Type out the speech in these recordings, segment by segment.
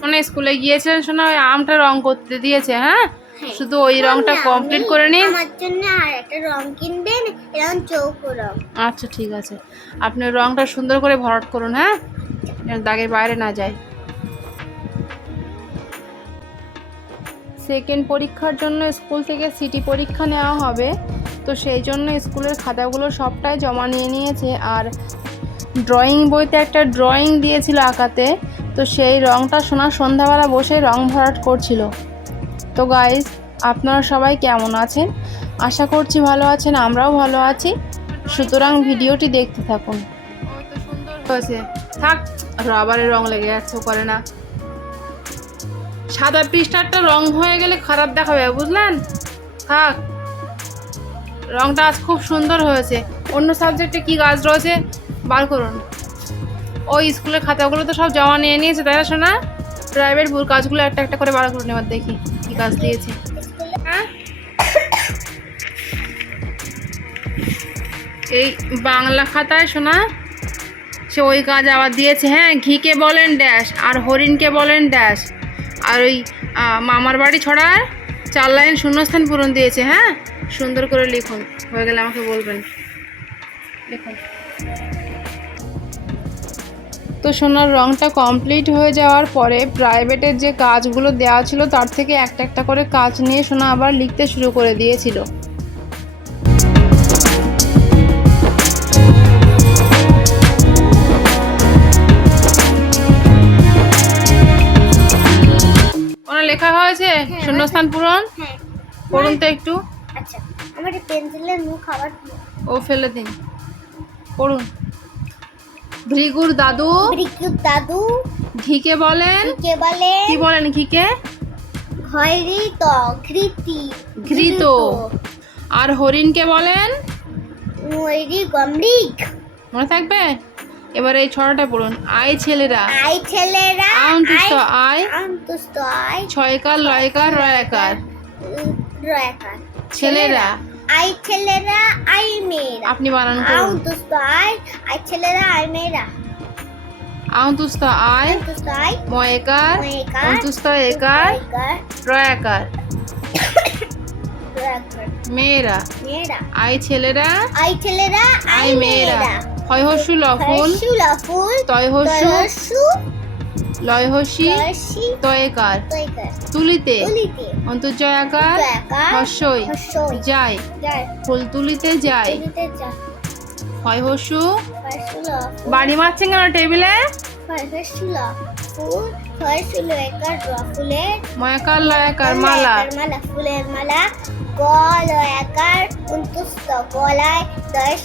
মানে স্কুলে গিয়েছিলেন শোনা ওই আমটা রং করতে দিয়েছে হ্যাঁ? হ্যাঁ। শুধু ওই রংটা কমপ্লিট করে নিন। আমার জন্য আর একটা রং কিনবেন এরকম চৌকো রং। আচ্ছা ঠিক আছে। আপনি রংটা সুন্দর করে ভরাট করুন হ্যাঁ? যেন দাগের বাইরে না যায়। সেকেন্ড পরীক্ষার জন্য স্কুল থেকে সিটি পরীক্ষা নেওয়া হবে। তো সেই জন্য স্কুলের খাতাগুলো সবটাই জমা নিয়ে নিয়েছে। আর ড্রয়িং বইতে একটা ড্রয়িং দিয়েছিল আঁকাতে। তো সেই রংটা সোনা সন্ধ্যাবেলা বসে রং ভরাট করছিল। তো গাইজ আপনারা সবাই কেমন আছেন? আশা করছি ভালো আছেন, আমরাও ভালো আছি। সুতরাং ভিডিওটি দেখতে থাকুন। হয়েছে থাক, রাবারের রং লেগে যাচ্ছে করে না। সাদা পৃষ্ঠারটা রং হয়ে গেলে খারাপ দেখাবে, বুঝলেন? থাক। রংটা আজ খুব সুন্দর হয়েছে। অন্য সাবজেক্টে কি গাছ রয়েছে? বার করুন। ওই স্কুলের খাতাগুলো তো সব জমা নিয়ে নিয়েছে, তাই না শোনা প্রাইভেট বুক কাজগুলো একটা একটা করে বার করুন এবার দেখি, কি কাজ দিয়েছে। হ্যাঁ? এই বাংলা খাতায় শোনা সে ওই কাজ আবার দিয়েছে হ্যাঁ ঘিকে বলেন ড্যাশ, আর হরিণকে বলেন ড্যাশ, আর ওই মামার বাড়ি ছড়ার চার লাইন শূন্যস্থান পূরণ দিয়েছে হ্যাঁ? সুন্দর করে লিখুন, হয়ে গেলে আমাকে বলবেন। লিখুন তো সোনার রংটা কমপ্লিট হয়ে যাওয়ার পরে প্রাইভেটের যে কাজগুলো দেওয়া ছিল তার থেকে একটা একটা করে কাজ নিয়ে সোনা আবার লিখতে শুরু করে দিয়েছিল। লেখা হয়েছে? শূন্যস্থান পূরণ? হ্যাঁ। পড়ুন তো একটু। আচ্ছা আমার পেন্সিলের মুখ আবার ও ফেলে দিন। পড়ুন। ভৃগুর দাদু। বিক্রুত দাদু। ঘিকে বলেন। কে বলে কি বলেন ঘিকে? ঘয়রি তো ঘৃতি। ঘৃত। আর হরিণকে বলেন? ময়ূরি গমরিক মনে থাকবে? এবারে এই ছড়াটা পড়ুন। আয় ছেলেরা। আয় ছেলেরা আউন্তুষ্ট আয়। আন্তুষ্ট আই ছয়কার লয়কার রয়াকার। রয়াকার। ছেলেরা। আই ছেলেরা আই মেয়েরা। আপনি বানান করুন। আউন্তুষ্ট আই আই ছেলেরা আই মেয়েরা। আউন্তুস্ত আয় আন্তুষ্ট আই ময়কার ময়কার, অন্তুস্ত একার রয়াকার রয়াকার রয়াকার মেয়েরা মেয়েরা। আই ছেলেরা আই ছেলেরা আই মেয়েরা। হয় হস্যু লফুল তয় হস্যু হর্ষু লয় হস্যি হর্ষি তয়কার তুলিতে অন্তর্জয়াকার হর্ষই যায় যায় ফুল তুলিতে যায়। হয় হস্যু বাড়ি মারছেন কেন টেবিলে? ময়াকার লয়াকার মালা। মালা ফুলের মালা। গলায়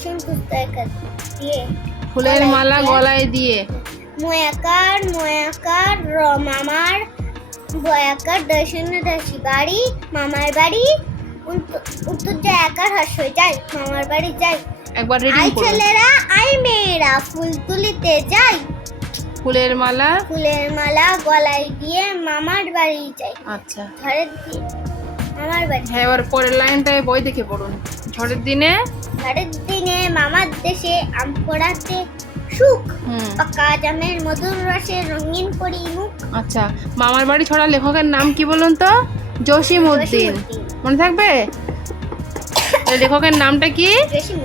সন্তুষ্ট দিয়ে। ফুলের মালা গলায় দিয়ে। ময়াকার ময়াকার র মামার বয়াকার দর্শন দাসী বাড়ি মামার বাড়ি উত্তর যায় একার হর্ষ যায় মামার বাড়ি যায় একবার আই ছেলেরা আই মেয়েরা ফুল তুলিতে যাই। ফুলের মালা? ফুলের মালা গলায় দিয়ে মামার বাড়ি যাই। আচ্ছা। ঘরের দিন মামার বাড়ি হ্যাঁ এবার পরের লাইনটায় বই দেখে পড়ুন। ঝড়ের দিনে? ঘরের দিনে মামার দেশে আম পোড়াতে সুখ। পাকা জামের মধুর রসে রঙিন করি মুখ। আচ্ছা মামার বাড়ি ছড়া লেখকের নাম কি বলুন তো? জসিম উদ্দিন মনে থাকবে? লেখকের নামটা কি।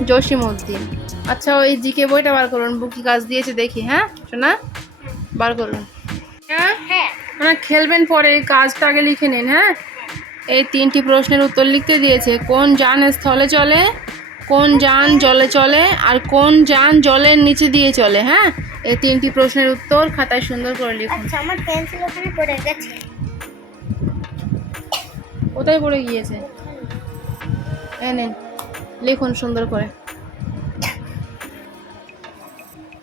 জসিম উদ্দিন আচ্ছা ওই জিকে বইটা বার করুন বুকি কাজ দিয়েছে দেখি হ্যাঁ? শোনা বার করুন। হ্যাঁ? হ্যাঁ। মানে খেলবেন পরে এই কাজটা আগে লিখে নিন হ্যাঁ? এই তিনটি প্রশ্নের উত্তর লিখতে দিয়েছে কোন যান স্থলে চলে? কোন যান জলে চলে আর কোন যান জলের নিচে দিয়ে চলে হ্যাঁ? এই তিনটি প্রশ্নের উত্তর খাতায় সুন্দর করে লিখুন। আচ্ছা আমার পেন্সিল ওখানে পড়ে গেছে। কোথায় পড়ে গিয়েছে। এই নিন লিখুন সুন্দর করে।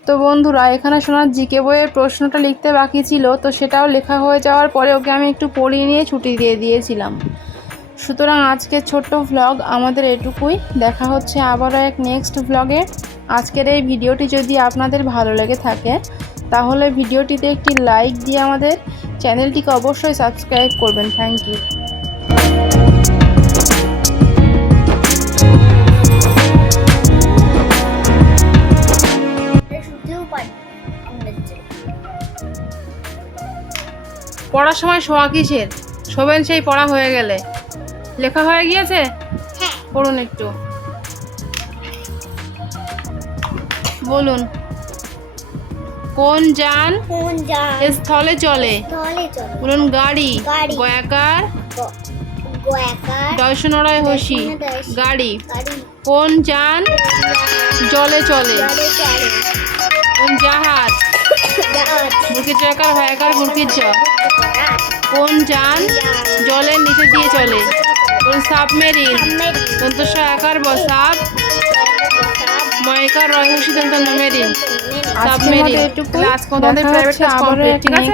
তো বন্ধুরা এখানে শোনার জিকে বইয়ের প্রশ্নটা লিখতে বাকি ছিল তো সেটাও লেখা হয়ে যাওয়ার পরে ওকে আমি একটু পড়িয়ে নিয়ে ছুটি দিয়ে দিয়েছিলাম। সুতরাং আজকের ছোট্ট ভ্লগ আমাদের এটুকুই। দেখা হচ্ছে আবারও এক নেক্সট ভ্লগে আজকের এই ভিডিওটি যদি আপনাদের ভালো লেগে থাকে, তাহলে ভিডিওটিতে একটি লাইক দিয়ে আমাদের চ্যানেলটিকে অবশ্যই সাবস্ক্রাইব করবেন। থ্যাংক ইউ পড়ার সময় শোয়া কিসের? শোবেন সেই পড়া হয়ে গেলে। লেখা হয়ে গিয়েছে? হ্যাঁ। পড়ুন একটু। বলুন। কোন যান কোন যান? স্থলে চলে? স্থলে চলে। বলুন গাড়ি। গয়াকার? দর্শনরায় হসি। গাড়ি। কোন যান জলে চলে? কোন জাহাজ? বুকির জয়কার হয়াকার বুকির জ কোন যান? জলের নিচে দিয়ে চলে? সাবমেরিন দন্তস্ব আকার ব সাব ময়কার রহস্য দন্ত নমেরিন আজকের মতো সাবমেরিন ক্লাস তোমাদের প্রাইভেট ক্লাস কমপ্লিট ঠিক আছে?